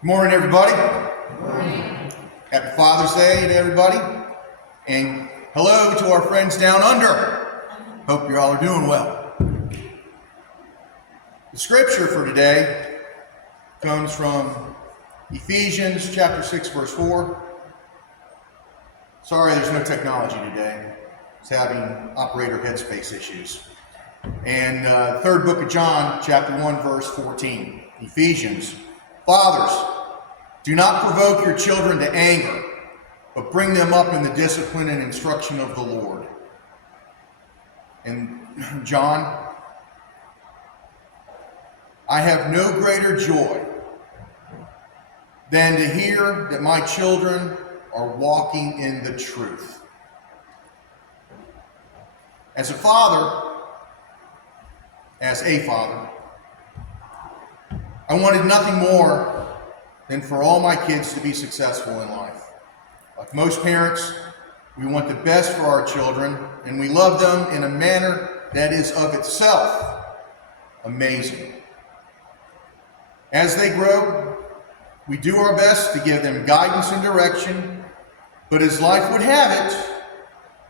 Good morning, everybody. Good morning. Happy Father's Day to everybody. And hello to our friends down under. Hope you all are doing well. The scripture for today comes from Ephesians chapter 6, verse 4. Sorry, there's no technology today. It's having operator headspace issues. And third book of John, chapter 1, verse 14. Ephesians. Fathers, do not provoke your children to anger, but bring them up in the discipline and instruction of the Lord. And John, I have no greater joy than to hear that my children are walking in the truth. As a father, I wanted nothing more than for all my kids to be successful in life. Like most parents, we want the best for our children, and we love them in a manner that is of itself amazing. As they grow, we do our best to give them guidance and direction, but as life would have it,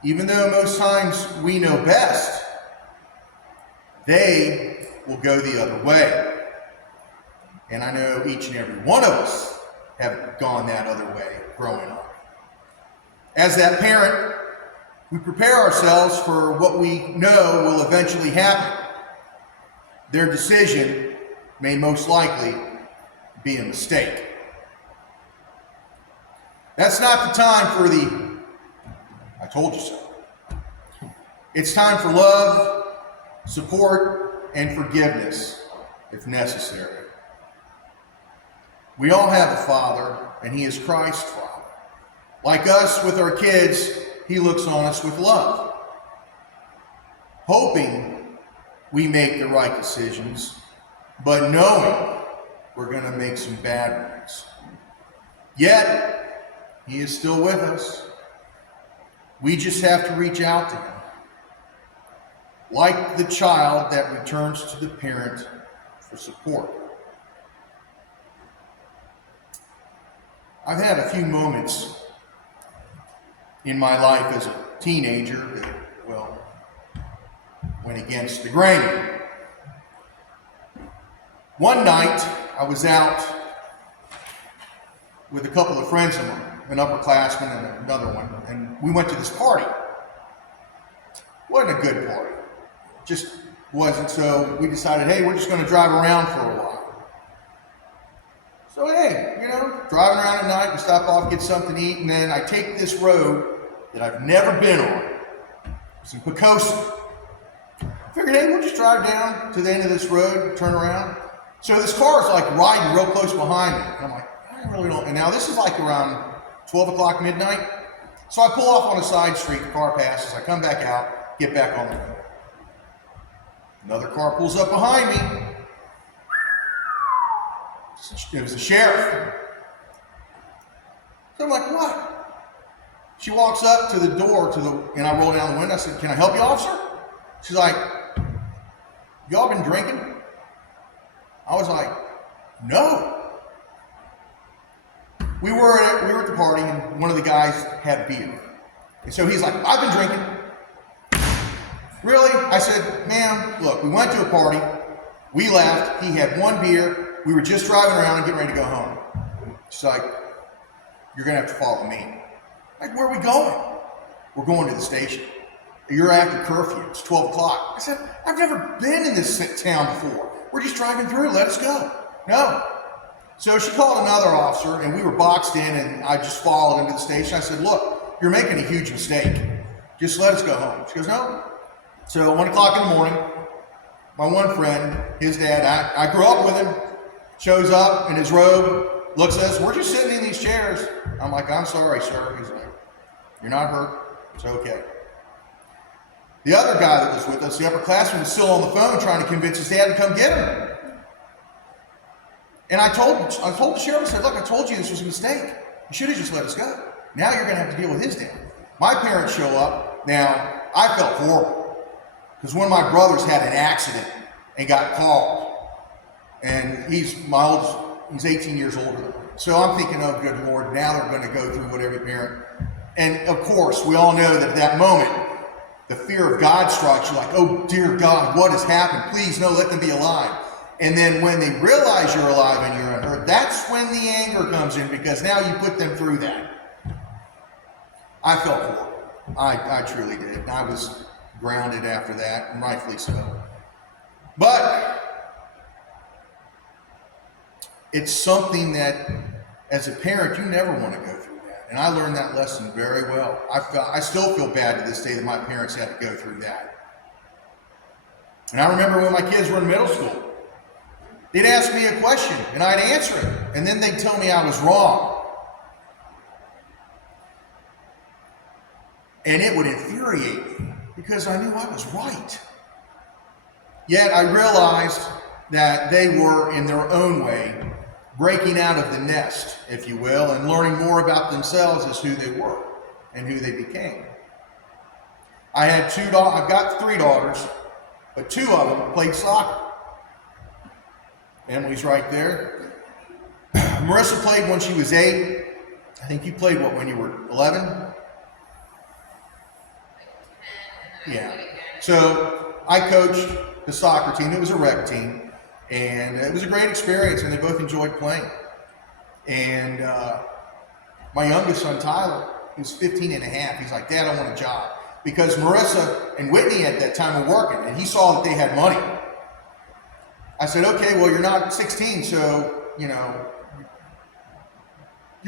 even though most times we know best, they will go the other way. And I know each and every one of us have gone that other way growing up. As that parent, we prepare ourselves for what we know will eventually happen. Their decision may most likely be a mistake. That's not the time for the "I told you so." It's time for love, support, and forgiveness if necessary. We all have a father, and he is Christ's father. Like us with our kids, he looks on us with love, hoping we make the right decisions, but knowing we're going to make some bad ones. Yet, he is still with us. We just have to reach out to him. Like the child that returns to the parent for support. I've had a few moments in my life as a teenager that, went against the grain. One night, I was out with a couple of friends of mine, an upperclassman and another one, and we went to this party. Wasn't a good party. Just wasn't, so we decided, hey, we're just going to drive around for a while. So hey, driving around at night, we stop off, get something to eat, and then I take this road that I've never been on. It's in Pocosin. I figured, hey, we'll just drive down to the end of this road, turn around. So this car is like riding real close behind me. And I'm like, I really don't. And now this is like around 12 o'clock midnight. So I pull off on a side street, the car passes, I come back out, get back on the road. Another car pulls up behind me. It was the sheriff. So I'm like, what? She walks up to the door and I roll down the window. I said, can I help you, officer? She's like, y'all been drinking? I was like, no. We were at the party and one of the guys had beer. And so he's like, I've been drinking. Really? I said, ma'am, look, we went to a party. We left. He had one beer. We were just driving around and getting ready to go home. She's like, you're going to have to follow me. Like, where are we going? We're going to the station. You're after curfew. It's 12 o'clock. I said, I've never been in this town before. We're just driving through. Let us go. No. So she called another officer, and we were boxed in, and I just followed him to the station. I said, look, you're making a huge mistake. Just let us go home. She goes, no. So 1 o'clock in the morning, my one friend, his dad, I grew up with him, shows up in his robe, looks at us, we're just sitting in these chairs. I'm like, I'm sorry, sir. He's like, you're not hurt. It's okay. The other guy that was with us, the upperclassman, was still on the phone trying to convince his dad to come get him. And I told the sheriff, I said, look, I told you this was a mistake. You should have just let us go. Now you're going to have to deal with his dad. My parents show up. Now, I felt horrible because one of my brothers had an accident and got called. And he's 18 years older than me. So I'm thinking, oh, good Lord, now they're going to go through what every parent. And of course, we all know that at that moment, the fear of God strikes you like, oh, dear God, what has happened? Please, no, let them be alive. And then when they realize you're alive and you're unhurt, that's when the anger comes in, because now you put them through that. I felt horrible. I truly did. I was grounded after that, and rightfully so. But it's something that, as a parent, you never want to go through that. And I learned that lesson very well. I still feel bad to this day that my parents had to go through that. And I remember when my kids were in middle school, they'd ask me a question, and I'd answer it, and then they'd tell me I was wrong. And it would infuriate me, because I knew I was right. Yet I realized that they were, in their own way, breaking out of the nest, if you will, and learning more about themselves as who they were and who they became. I've got 3 daughters, but 2 of them played soccer. Emily's right there. Marissa played when she was 8. I think you played, when you were 11? Yeah. So I coached the soccer team. It was a rec team. And it was a great experience, and they both enjoyed playing. And my youngest son, Tyler, he was 15 and a half. He's like, Dad, I want a job. Because Marissa and Whitney at that time were working, and he saw that they had money. I said, okay, well, you're not 16, so, you're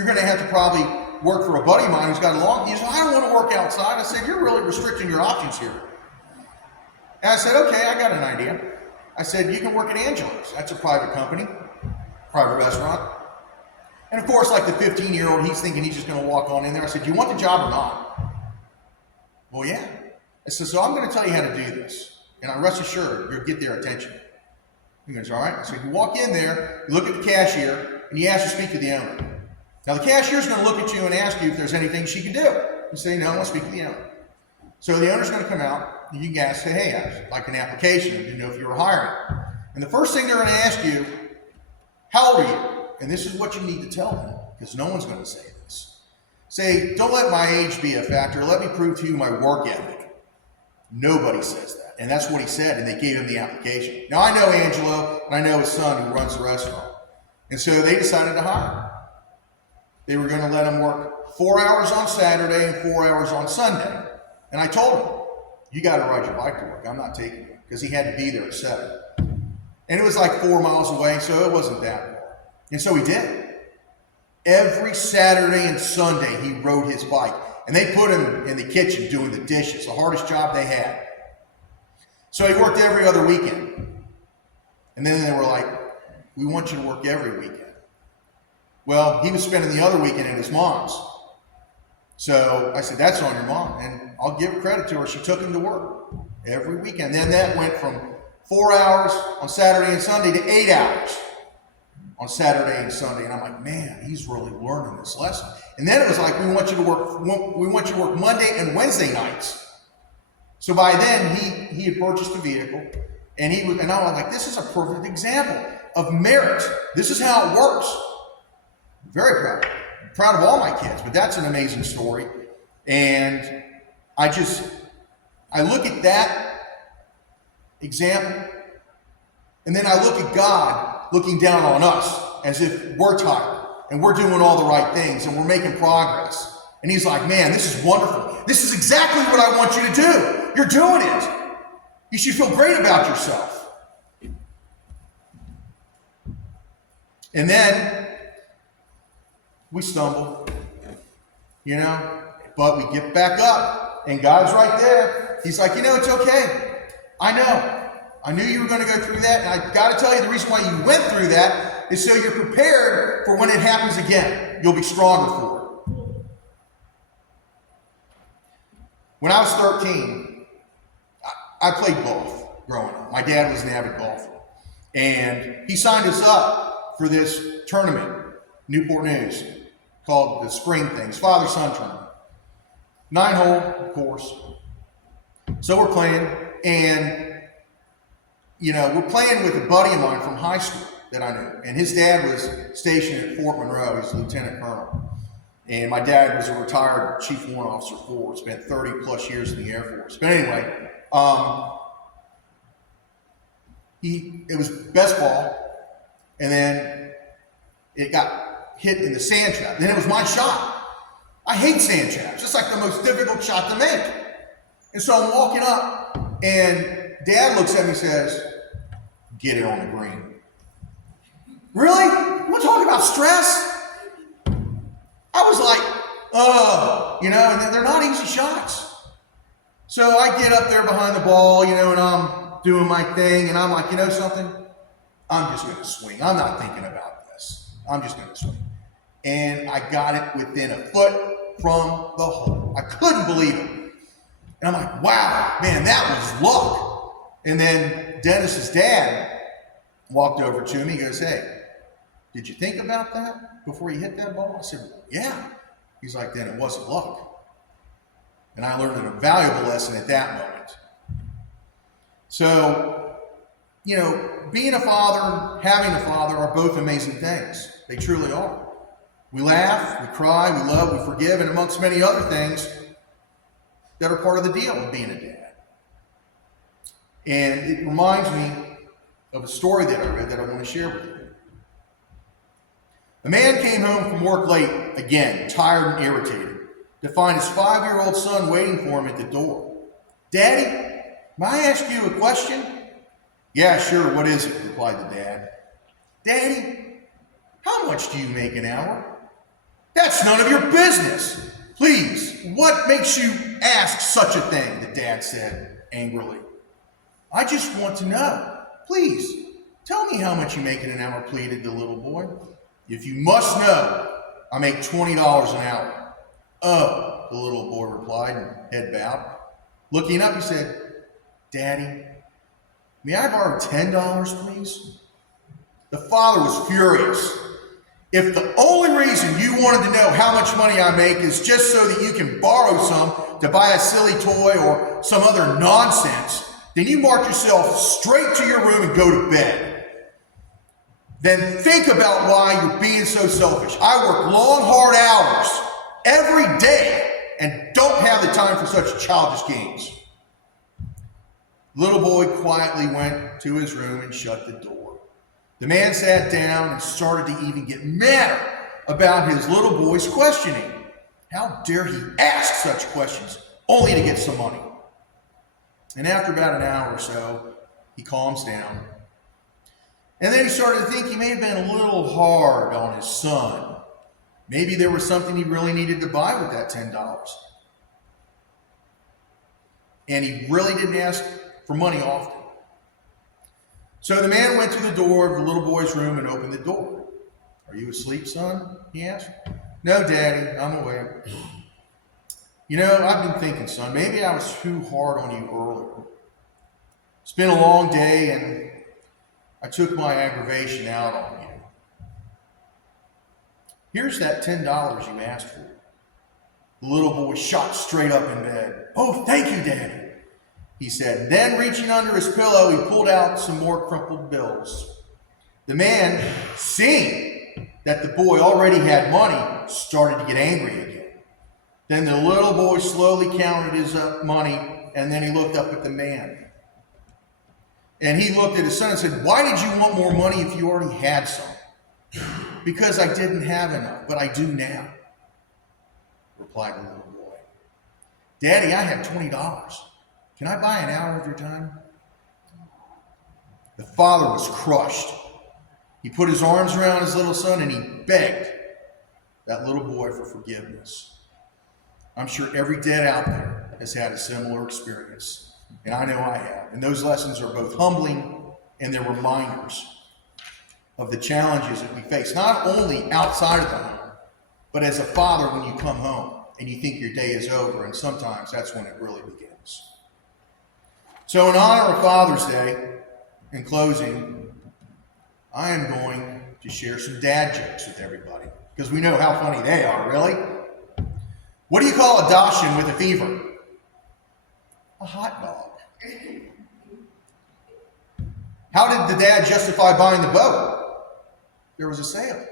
going to have to probably work for a buddy of mine who's got a long. He said, I don't want to work outside. I said, you're really restricting your options here. And I said, okay, I got an idea. I said, you can work at Angelo's. That's a private company, private restaurant. And of course, like the 15-year-old, he's thinking he's just going to walk on in there. I said, do you want the job or not? Well, yeah. I said, so I'm going to tell you how to do this. And I rest assured, you'll get their attention. He goes, all right. So you walk in there, you look at the cashier, and you ask to speak to the owner. Now, the cashier's going to look at you and ask you if there's anything she can do. You say, no, I want to speak to the owner. So the owner's going to come out, and you guys say, hey, I'd like an application. I didn't know if you were hiring. And the first thing they're going to ask you, how old are you? And this is what you need to tell them, because no one's going to say this. Say, don't let my age be a factor. Let me prove to you my work ethic. Nobody says that. And that's what he said, and they gave him the application. Now, I know Angelo, and I know his son who runs the restaurant. And so they decided to hire him. They were going to let him work 4 hours on Saturday and 4 hours on Sunday. And I told him, you got to ride your bike to work. I'm not taking you, because he had to be there at 7. And it was like 4 miles away, so it wasn't that far. And so he did. Every Saturday and Sunday, he rode his bike. And they put him in the kitchen doing the dishes, the hardest job they had. So he worked every other weekend. And then they were like, we want you to work every weekend. Well, he was spending the other weekend at his mom's. So I said, that's on your mom. And I'll give credit to her. She took him to work every weekend. Then that went from 4 hours on Saturday and Sunday to 8 hours on Saturday and Sunday. And I'm like, man, he's really learning this lesson. And then it was like, we want you to work Monday and Wednesday nights. So by then he had purchased a vehicle, and and I was like, this is a perfect example of merit. This is how it works. I'm very proud. I'm proud of all my kids, but that's an amazing story. And I look at that example, and then I look at God looking down on us as if we're tired and we're doing all the right things and we're making progress. And he's like, man, this is wonderful. This is exactly what I want you to do. You're doing it. You should feel great about yourself. And then we stumble, but we get back up, and God's right there. He's like, it's okay. I know. I knew you were going to go through that, and I got to tell you, the reason why you went through that is so you're prepared for when it happens again. You'll be stronger for it. When I was 13, I played golf growing up. My dad was an avid golfer, and he signed us up for this tournament, Newport News, called the Spring Things, father-son tournament. 9-hole, of course. So we're playing, and we're playing with a buddy of mine from high school. that I knew. And his dad was stationed at Fort Monroe. He's a lieutenant colonel. And my dad was a retired Chief Warrant Officer Corps, spent 30 plus years in the Air Force. But anyway, it was best ball, and then it got hit in the sand trap. Then it was my shot. I hate sand traps. It's like the most difficult shot to make. And so I'm walking up, and Dad looks at me and says, "Get it on the green." Really? You want to talk about stress? I was like, and they're not easy shots. So I get up there behind the ball, and I'm doing my thing, and I'm like, something? I'm just going to swing. I'm not thinking about this. I'm just going to swing. And I got it within a foot from the hole. I couldn't believe it. And I'm like, wow, man, that was luck. And then Dennis's dad walked over to me. He goes, "Hey, did you think about that before you hit that ball?" I said, "Yeah." He's like, "Then it wasn't luck." And I learned a valuable lesson at that moment. So, being a father, having a father are both amazing things. They truly are. We laugh, we cry, we love, we forgive, and amongst many other things that are part of the deal of being a dad. And it reminds me of a story that I read that I want to share with you. A man came home from work late, again, tired and irritated, to find his 5-year-old son waiting for him at the door. "Daddy, may I ask you a question?" "Yeah, sure, what is it?" replied the dad. "Daddy, how much do you make an hour?" "That's none of your business. Please, what makes you ask such a thing?" the dad said angrily. "I just want to know. Please, tell me how much you make in an hour," pleaded the little boy. "If you must know, I make $20 an hour." "Oh," the little boy replied and head bowed. Looking up, he said, "Daddy, may I borrow $10, please?" The father was furious. "If the only reason you wanted to know how much money I make is just so that you can borrow some to buy a silly toy or some other nonsense, then you march yourself straight to your room and go to bed. Then think about why you're being so selfish. I work long, hard hours every day and don't have the time for such childish games." Little boy quietly went to his room and shut the door. The man sat down and started to even get madder about his little boy's questioning. How dare he ask such questions only to get some money? And after about an hour or so, he calms down. And then he started to think he may have been a little hard on his son. Maybe there was something he really needed to buy with that $10. And he really didn't ask for money often. So the man went to the door of the little boy's room and opened the door. "Are you asleep, son?" he asked. "No, Daddy, I'm awake." "I've been thinking, son, maybe I was too hard on you earlier. It's been a long day and I took my aggravation out on you. Here's that $10 you asked for." The little boy shot straight up in bed. "Oh, thank you, Daddy," he said. Then, reaching under his pillow, he pulled out some more crumpled bills. The man, seeing that the boy already had money, started to get angry again. Then the little boy slowly counted his money, and then he looked up at the man. And he looked at his son and said, "Why did you want more money if you already had some?" "Because I didn't have enough, but I do now," replied the little boy. "Daddy, I have $20. Can I buy an hour of your time?" The father was crushed. He put his arms around his little son and he begged that little boy for forgiveness. I'm sure every dad out there has had a similar experience. And I know I have. And those lessons are both humbling and they're reminders of the challenges that we face, not only outside of the home, but as a father when you come home and you think your day is over, and sometimes that's when it really begins. So in honor of Father's Day, in closing, I am going to share some dad jokes with everybody, because we know how funny they are, really. What do you call a Dachshund with a fever? A hot dog. How did the dad justify buying the boat? there was a sale.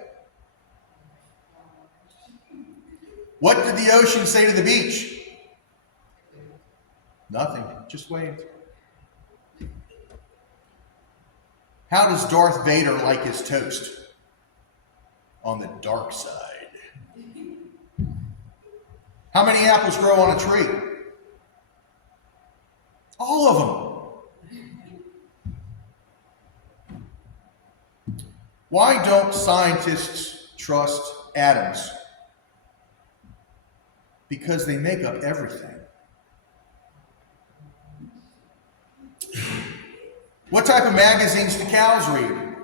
What did the ocean say to the beach? Nothing, just waved. How does Darth Vader like his toast? On the dark side. How many apples grow on a tree? All of them. Why don't scientists trust atoms? Because they make up everything. What type of magazines do cows read?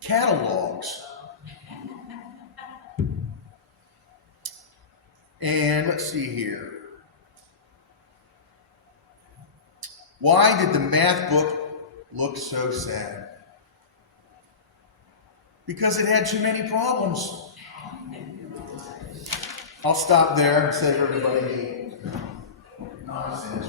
Catalogs. And let's see here. Why did the math book look so sad? Because it had too many problems. I'll stop there and save everybody nonsense.